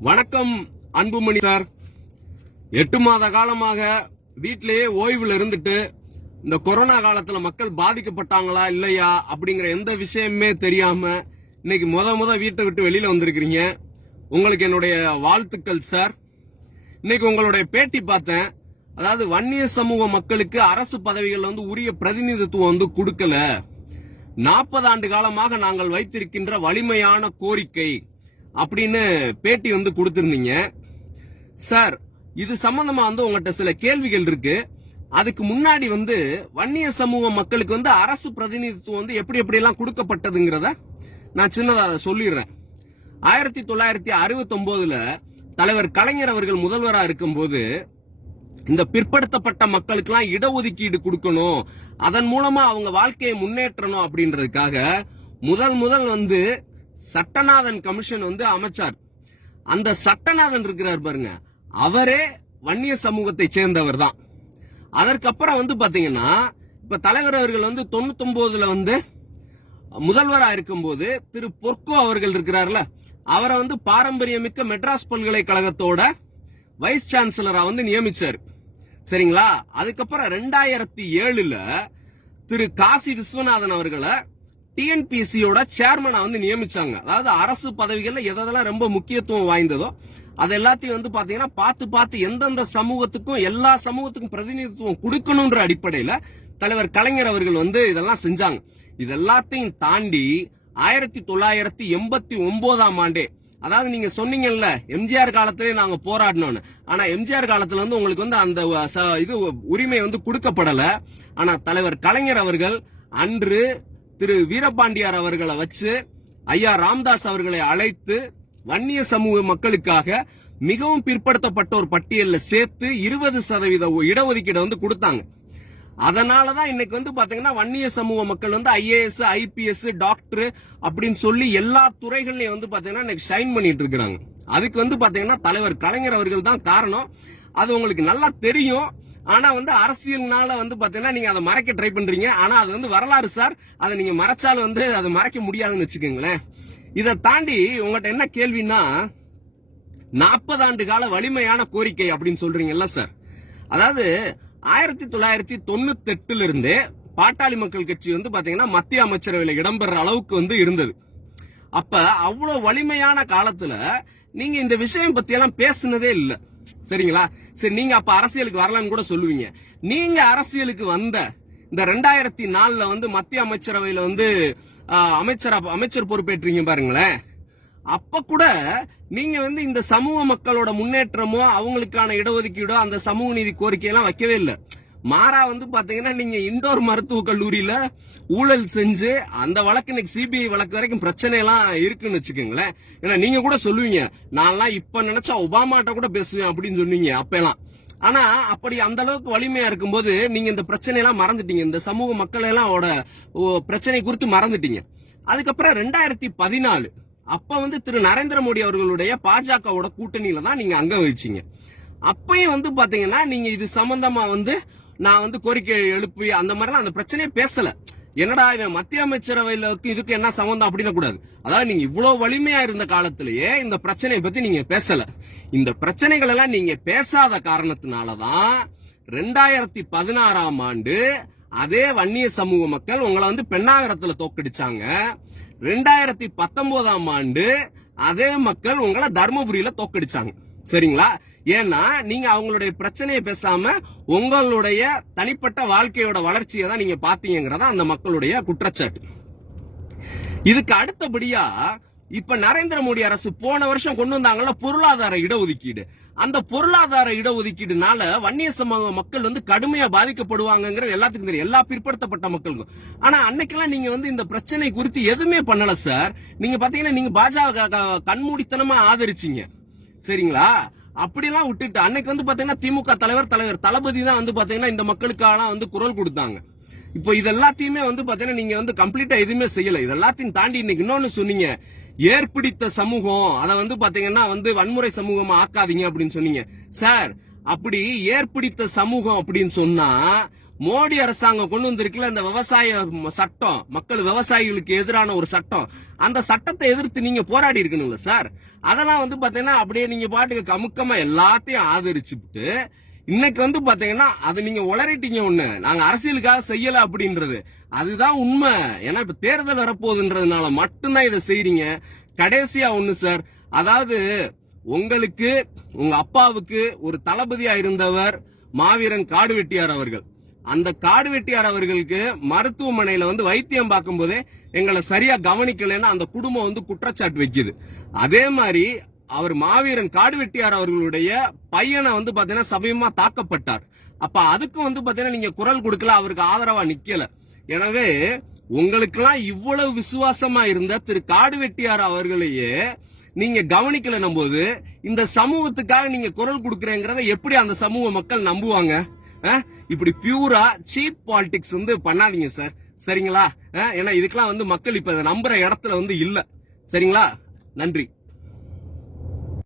வணக்கம் அன்புமணி சார். எட்டு மாத காலமாக வீட்டிலேயே ஓய்வுல இருந்துட்டு இந்த கொரோனா காலத்துல மக்கள் பாதிக்கப்பட்டாங்களா இல்லையா அப்படிங்கிற எந்த விஷயமே தெரியாம இன்னைக்கு முத முத வீட்டை விட்டு வெளியில வந்திருக்கிறீங்க. உங்களுக்கு என்னுடைய வாழ்த்துக்கள் சார். இன்னைக்கு உங்களுடைய பேட்டி பார்த்தேன். அதாவது வன்னிய சமூக மக்களுக்கு அரசு பதவிகள் வந்து உரிய பிரதிநிதித்துவம் வந்து கொடுக்கல. நாற்பது ஆண்டு காலமாக நாங்கள் வைத்திருக்கின்ற வலிமையான கோரிக்கை. அப்படின்னு பேட்டி வந்து கொடுத்திருந்தீங்க. சார் இது சம்பந்தமா வந்து உங்கள்கிட்ட சில கேள்விகள் இருக்கு. அதுக்கு முன்னாடி வந்து வன்னிய சமூக மக்களுக்கு வந்து அரசு பிரதிநிதித்துவம் வந்து எப்படி எப்படி எல்லாம் கொடுக்கப்பட்டதுங்கிறத நான் சின்னதாக அதை சொல்லிடுறேன். ஆயிரத்தி தொள்ளாயிரத்தி அறுபத்தி ஒன்பதுல தலைவர் கலைஞர் அவர்கள் முதல்வராக இருக்கும்போது இந்த பிற்படுத்தப்பட்ட மக்களுக்கெல்லாம் இடஒதுக்கீடு கொடுக்கணும் அதன் மூலமா அவங்க வாழ்க்கையை முன்னேற்றணும் அப்படின்றதுக்காக முதல் முதல் வந்து சட்டநாதன் கமிஷன் வந்து அமைச்சார். அந்த சட்டநாதன் இருக்கிறார் பாருங்க. அவரே வன்னிய சமூகத்தை சேர்ந்தவர் தான். அதற்கப்புறம் வந்து பாத்தீங்கன்னா இப்ப தலைவர் அவர்கள் வந்து தொண்ணூத்தொன்பதுல வந்து முதல்வரா இருக்கும்போது திரு பொற்கோ அவர்கள் இருக்கிறார்ல அவரை வந்து பாரம்பரியமிக்க மெட்ராஸ் பல்கலைக்கழகத்தோட வைஸ் சான்சலரா வந்து நியமிச்சார். சரிங்களா? அதுக்கப்புறம் ரெண்டாயிரத்தி ஏழுல திரு காசி விஸ்வநாதன் அவர்களை டிஎன்பிசியோட சேர்மனை வந்து நியமிச்சாங்க. அதாவது அரசு பதவிகள்ல எதெல்லாம் ரொம்ப முக்கியத்துவம் வாய்ந்ததோ அது எல்லாத்தையும் வந்து பாத்தீங்கன்னா பார்த்து பார்த்து எந்தெந்த சமூகத்துக்கும் எல்லா சமூகத்துக்கும் பிரதிநிதித்துவம் கொடுக்கணும்ன்ற அடிப்படையில தலைவர் கலைஞர் அவர்கள் வந்து இதெல்லாம் செஞ்சாங்க. இது எல்லாத்தையும் தாண்டி ஆயிரத்தி தொள்ளாயிரத்தி எண்பத்தி ஒன்பதாம் ஆண்டே அதாவது நீங்க சொன்னீங்கல்ல எம்ஜிஆர் காலத்திலே நாங்க போராடினோம்னு ஆனா எம்ஜிஆர் காலத்துல வந்து உங்களுக்கு வந்து அந்த ச- இது உரிமை வந்து கொடுக்கப்படல. ஆனா தலைவர் கலைஞர் அவர்கள் அன்று திரு வீரபாண்டியார் அவர்களை வச்சு ஐயா ராம்தாஸ் அவர்களை அழைத்து வன்னிய சமூக மக்களுக்காக மிகவும் பிற்படுத்தப்பட்ட ஒரு பட்டியலில் சேர்த்து இருபது சதவீத இடஒதுக்கீடு வந்து கொடுத்தாங்க. அதனாலதான் இன்னைக்கு வந்து பாத்தீங்கன்னா வன்னிய சமூக மக்கள் வந்து ஐஏஎஸ் ஐபிஎஸ் டாக்டர் அப்படின்னு சொல்லி எல்லா துறைகள்லயும் வந்து பாத்தீங்கன்னா இன்னைக்கு ஷைன் பண்ணிட்டு இருக்கிறாங்க. அதுக்கு வந்து பாத்தீங்கன்னா தலைவர் கலைஞர் அவர்கள் தான் காரணம். அது உங்களுக்கு நல்லா தெரியும். ஆனா வந்து அரசியல்னால வந்து பாத்தீங்கன்னா நீங்க அதை மறைக்க ட்ரை பண்றீங்க. ஆனா அது வந்து வரலாறு சார். அதை நீங்க மறைச்சாலும் வந்து அதை மறைக்க முடியாதுன்னு வச்சுக்கோங்களேன். இதை தாண்டி உங்கள்கிட்ட என்ன கேள்வின்னா நாற்பது ஆண்டு கால வலிமையான கோரிக்கை அப்படின்னு சொல்றீங்கல்ல சார். அதாவது ஆயிரத்தி தொள்ளாயிரத்தி தொண்ணூத்தி எட்டுல இருந்து பாட்டாளி மக்கள் கட்சி வந்து பாத்தீங்கன்னா மத்திய அமைச்சரவையில் இடம்பெற அளவுக்கு வந்து இருந்தது. அப்ப அவ்வளவு வலிமையான காலத்துல நீங்க இந்த விஷயம் பத்தி எல்லாம் பேசுனதே இல்லை. சரிங்களா? சரி நீங்க அப்ப அரசியலுக்கு வரலன்னு கூட சொல்லுவீங்க. நீங்க அரசியலுக்கு வந்த இந்த ரெண்டாயிரத்தி நாலுல வந்து மத்திய அமைச்சரவையில வந்து ஆஹ், அமைச்சர் பொறுப்பேற்றீங்க பாருங்களேன். அப்ப கூட நீங்க வந்து இந்த சமூக மக்களோட முன்னேற்றமோ அவங்களுக்கான இடஒதுக்கீடோ அந்த சமூக நீதி கோரிக்கையெல்லாம் வைக்கவே இல்லை. மாறா வந்து பாத்தீங்கன்னா நீங்க இண்டோர் மருத்துவக் கல்லூரியில ஊழல் செஞ்சு அந்த வழக்கு இன்னைக்கு சிபிஐ வழக்கு வரைக்கும் பிரச்சனை எல்லாம் இருக்குன்னு வச்சுக்கோங்களேன். ஏன்னா நீங்க கூட சொல்லுவீங்க நான்லாம் இப்ப நினைச்சா ஒபாமாட்ட கூட பேசுவேன் அப்படின்னு சொன்னீங்க அப்பெல்லாம். ஆனா அப்படி அந்த அளவுக்கு வலிமையா இருக்கும்போது நீங்க இந்த பிரச்சனையெல்லாம் மறந்துட்டீங்க. இந்த சமூக மக்கள் எல்லாம் ஓட ஓ, பிரச்சனை குறித்து மறந்துட்டீங்க. அதுக்கப்புறம் ரெண்டாயிரத்தி பதினாலு அப்ப வந்து திரு. நரேந்திர மோடி அவர்களுடைய பாஜகவோட கூட்டணியில தான் நீங்க அங்க வச்சீங்க அப்பயும் வந்து பாத்தீங்கன்னா நீங்க இது சம்பந்தமா வந்து நான் வந்து கோரிக்கை எழுப்பி அந்த மாதிரிலாம் அந்த பிரச்சனையே பேசல. என்னடா இவன் மத்திய அமைச்சரவையிலுக்கு இதுக்கு என்ன சம்பந்தம் அப்படின்னு கூடாது. அதாவது நீங்க இவ்வளவு வலிமையா இருந்த காலத்திலேயே இந்த பிரச்சனையை பத்தி நீங்க பேசல. இந்த பிரச்சனைகள் எல்லாம் நீங்க பேசாத காரணத்தினாலதான் ரெண்டாயிரத்தி பதினாறாம் ஆண்டு அதே வன்னிய சமூக மக்கள் உங்களை வந்து பெண்ணாகரத்துல தோக்கடிச்சாங்க. ரெண்டாயிரத்தி பத்தொன்பதாம் ஆண்டு அதே மக்கள் உங்களை தர்மபுரியில தோக்கடிச்சாங்க. சரிங்களா? ஏன்னா நீங்க அவங்களுடைய பிரச்சனையை பேசாம உங்களுடைய தனிப்பட்ட வாழ்க்கையோட வளர்ச்சியை தான் நீங்க பாத்தீங்கிறதா அந்த மக்களுடைய குற்றச்சாட்டு. இதுக்கு அடுத்தபடியா இப்ப நரேந்திர மோடி அரசு போன வருஷம் கொண்டு வந்தாங்கல்ல பொருளாதார இடஒதுக்கீடு. அந்த பொருளாதார இடஒதுக்கீடுனால வன்னிய சமூக மக்கள் வந்து கடுமையா பாதிக்கப்படுவாங்கங்கிறது எல்லாத்துக்கும் தெரியும். எல்லா பிற்படுத்தப்பட்ட மக்களுக்கும். ஆனா அன்னைக்கெல்லாம் நீங்க வந்து இந்த பிரச்சனை குறித்து எதுவுமே பண்ணல சார். நீங்க பாத்தீங்கன்னா நீங்க பாஜக கண்மூடித்தனமா ஆதரிச்சீங்க. சரிங்களா? அப்படிலாம் விட்டுட்டு அன்னைக்கு வந்து பாத்தீங்கன்னா திமுக தலைவர் தலைவர் தளபதி தான் வந்து பாத்தீங்கன்னா இந்த மக்களுக்காக வந்து குரல் கொடுத்தாங்க. இப்போ இதெல்லாத்தையுமே வந்து பாத்தீங்கன்னா நீங்க வந்து கம்ப்ளீட்டா எதுவுமே செய்யல. இது எல்லாத்தையும் தாண்டி இன்னைக்கு இன்னொன்னு சொன்னீங்க. ஏற்பிடித்த சமூகம். அதை வந்து பாத்தீங்கன்னா வந்து வன்முறை சமூகமா ஆக்காதீங்க அப்படின்னு சொன்னீங்க. சார் அப்படி ஏற்பிடித்த சமூகம் அப்படின்னு சொன்னா மோடி அரசாங்கம் கொண்டு வந்திருக்குல்ல இந்த விவசாய சட்டம் மக்கள் விவசாயிகளுக்கு எதிரான ஒரு சட்டம். அந்த சட்டத்தை எதிர்த்து நீங்க போராடி இருக்கணும்ல சார்? அதெல்லாம் வந்து பாத்தீங்கன்னா அப்படியே நீங்க பாட்டுக்கு கமுக்கமா எல்லாத்தையும் ஆதரிச்சுட்டு இன்னைக்கு வந்து பாத்தீங்கன்னா அது நீங்க உளறிட்டீங்க ஒண்ணு. நாங்க அரசியலுக்காக செய்யல அப்படின்றது. அதுதான் உண்மை. ஏன்னா இப்ப தேர்தல் வரப்போகுதுன்றதுனால மட்டும்தான் இதை செய்யறீங்க கடைசியா ஒண்ணு சார் அதாவது உங்களுக்கு உங்க அப்பாவுக்கு ஒரு தளபதியா இருந்தவர் மாவீரன் காடு வெட்டியார் அவர்கள். அந்த காடு வெட்டியார் அவர்களுக்கு மருத்துவமனையில வந்து வைத்தியம் பார்க்கும்போதே எங்களை சரியா கவனிக்கலைன்னா அந்த குடும்பம் வந்து குற்றச்சாட்டு வைக்குது. அதே மாதிரி அவர் மாவீரன் காடு வெட்டியார் அவர்களுடைய பையனை வந்து பாத்தீங்கன்னா சமயமா தாக்கப்பட்டார். அப்ப அதுக்கும் வந்து பாத்தீங்கன்னா நீங்க குரல் கொடுக்கல அவருக்கு ஆதரவா நிக்கல. எனவே உங்களுக்கெல்லாம் இவ்வளவு விசுவாசமா இருந்த திரு காடு வெட்டியார் அவர்களையே நீங்க கவனிக்கலன்னும் போது இந்த சமூகத்துக்காக நீங்க குரல் கொடுக்கறேங்கிறத எப்படி அந்த சமூக மக்கள் நம்புவாங்க? இப்படி பியூரா சீப் பாலிடிக்ஸ் வந்து பண்ணாதீங்க சார் சரிங்களா? ஏன்னா இதுக்கெல்லாம் வந்து மக்கள் இப்ப நம்புற இடத்துல வந்து இல்ல. சரிங்களா? நன்றி.